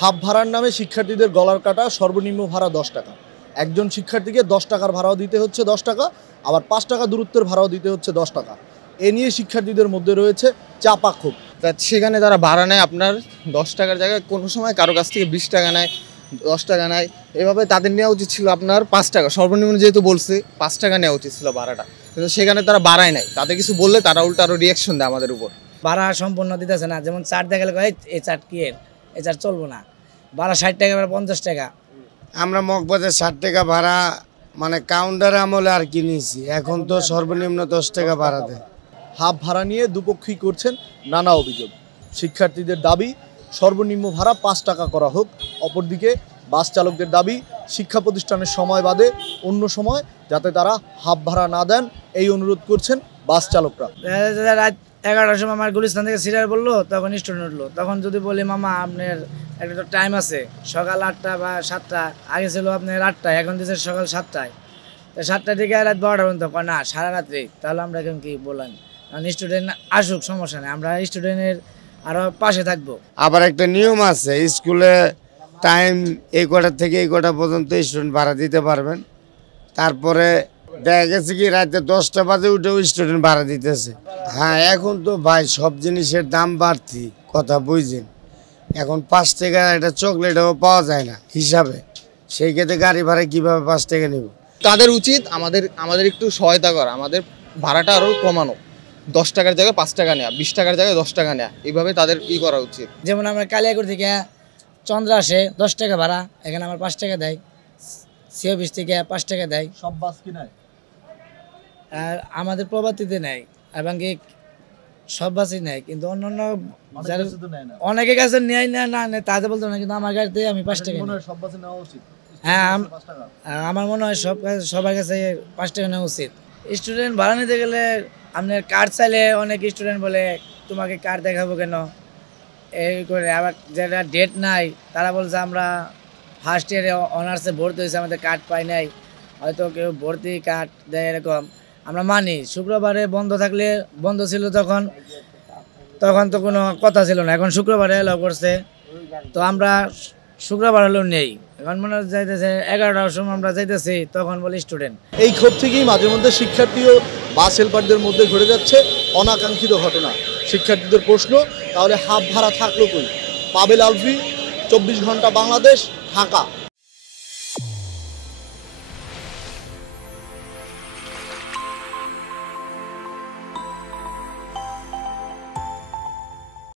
Half ভাড়ার নামে শিক্ষার্থীদের গলার কাটা সর্বনিম্ন ভাড়া ১০ টাকা। একজন শিক্ষার্থীকে ১০ টাকার ভাড়াও দিতে হচ্ছে ১০ টাকা, আবার ৫ টাকা দূরত্বের ভাড়াও দিতে হচ্ছে ১০ টাকা। এ নিয়ে শিক্ষার্থীদের মধ্যে রয়েছে চাপা ক্ষোভ। সেখানে তারা ভাড়া নেয় আপনার ১০ টাকার জায়গায়, কোনো সময় কারো কাছ থেকে ২০ টাকা নেয়, ১০ টাকা নেয়। এভাবে তাদের নেওয়া উচিত ছিল আপনার ৫ টাকা, সর্বনিম্ন যেহেতু বলছে ৫ টাকা নেওয়া উচিত ছিল ভাড়াটা, কিন্তু সেখানে তারা বাড়ায় নাই। তাদের কিছু বললে তারা উল্টো আরও রিয়াকশন দেয় আমাদের উপর। ভাড়া সম্পূর্ণ দিতেছে না। যেমন চাট দেখা গেলে এই চাট কি এর, এই চাট চলবো না, ভাড়া ৬০ টাকা, ৫০ টাকা। আমরা মগবাজার ৬০ টাকা ভাড়া মানে কাউন্টার আমলে আর কি নিয়েছি, এখন তো সর্বনিম্ন ১০ টাকা ভাড়া দেয়। হাফ ভাড়া নিয়ে দুপক্ষই করছেন নানা অভিযোগ। শিক্ষার্থীদের দাবি সর্বনিম্ন ভাড়া ৫ টাকা করা হোক, অপরদিকে বাস চালকদের দাবি শিক্ষা প্রতিষ্ঠানের সময় বাদে অন্য সময় যাতে তারা হাফ ভাড়া না দেন, এই অনুরোধ করছেন বাস চালকরা। রাত ১১টার সময় আমার গুলিস্তান থেকে সিরিয়াল বললো, তখন স্টুডেন্ট উঠলো। তখন যদি বলি মামা আপনার একটা তো টাইম আছে, সকাল ৮টা বা ৭টা, আগে ছিল আপনার ৮টায়, এখন দিচ্ছে সকাল ৭টায়। তো ৭টা থেকে রাত ১২টা পর্যন্ত না সারা রাত্রি, তাহলে আমরা এখন কি বললাম, স্টুডেন্ট আসুক সমস্যা নেই, আমরা স্টুডেন্টের আরও পাশে থাকবো। আবার একটা নিয়ম আছে, স্কুলে টাইম এই কটা থেকে এই কটা পর্যন্ত স্টুডেন্ট ভাড়া দিতে পারবেন। তারপরে দেখা গেছে কি রাতে 10টা বাজে উঠেও স্টুডেন্ট ভাড়া দিতেছে। হ্যাঁ, এখন তো ভাই সব জিনিসের দাম বাড়তি, কথা বুঝছেন। এখন ৫ টাকা একটা চকলেটও পাওয়া যায় না হিসাবে, সেই ক্ষেত্রে গাড়ি ভাড়া কীভাবে ৫ টাকা নেব? তাদের উচিত আমাদের একটু সহায়তা করা, আমাদের ভাড়াটা আরও কমানো, ১০ টাকার জায়গায় ৫ টাকা নেওয়া, ২০ টাকার জায়গায় ১০ টাকা নেওয়া, এইভাবে তাদের করা উচিত। যেমন আমরা কালিয়াকুড় থেকে চন্দ্রা আসে ১০ টাকা ভাড়া, এখানে আমার ৫ টাকা দেয়। সি অফিস থেকে 5 টাকা দেয়। সব বাস কি নাই? আর আমাদের প্রভাতিতে নেয়, এবং কি সব বাসই নেয়, কিন্তু অন্যান্য অনেকের কাছে নেয় না, নেয় তাদের বলতে না, কিন্তু আমার গাড়িতে আমি 5 টাকা নিই। সব বাসে নেওয়া উচিত। হ্যাঁ, আমার মনে হয় সবার কাছে 5 টাকা নেওয়া উচিত। স্টুডেন্ট ভাড়া নিতে গেলে আপনার কার্ড চাইলে অনেক স্টুডেন্ট বলে তোমাকে কার্ড দেখাবো কেন, এই করে। আবার যারা ডেট নাই তারা বলছে আমরা ফার্স্ট ইয়ারে অনার্সে ভর্তি হয়েছে, আমাদের কার্ড পাই নাই, হয়তো কেউ ভর্তি কার্ড দেয়, এরকম আমরা মানি। শুক্রবারে বন্ধ থাকলে, বন্ধ ছিল তখন তো কোনো কথা ছিল না, এখন শুক্রবারে এলাও করছে, তো আমরা শুক্রবার হলেও নেই। এখন মনে যাইতেছে 11টার সময় আমরা যাইতেছি, তখন বলি স্টুডেন্ট। এই ক্ষোভ থেকেই মাঝে মধ্যে শিক্ষার্থী ও বাস হেল্পারদের মধ্যে ঘটে যাচ্ছে অনাকাঙ্ক্ষিত ঘটনা। শিক্ষার্থীদের প্রশ্ন, তাহলে হাফ ভাড়া থাকলো কই? পাবেল আলফি, 24 ঘন্টা বাংলাদেশ, ঢাকা।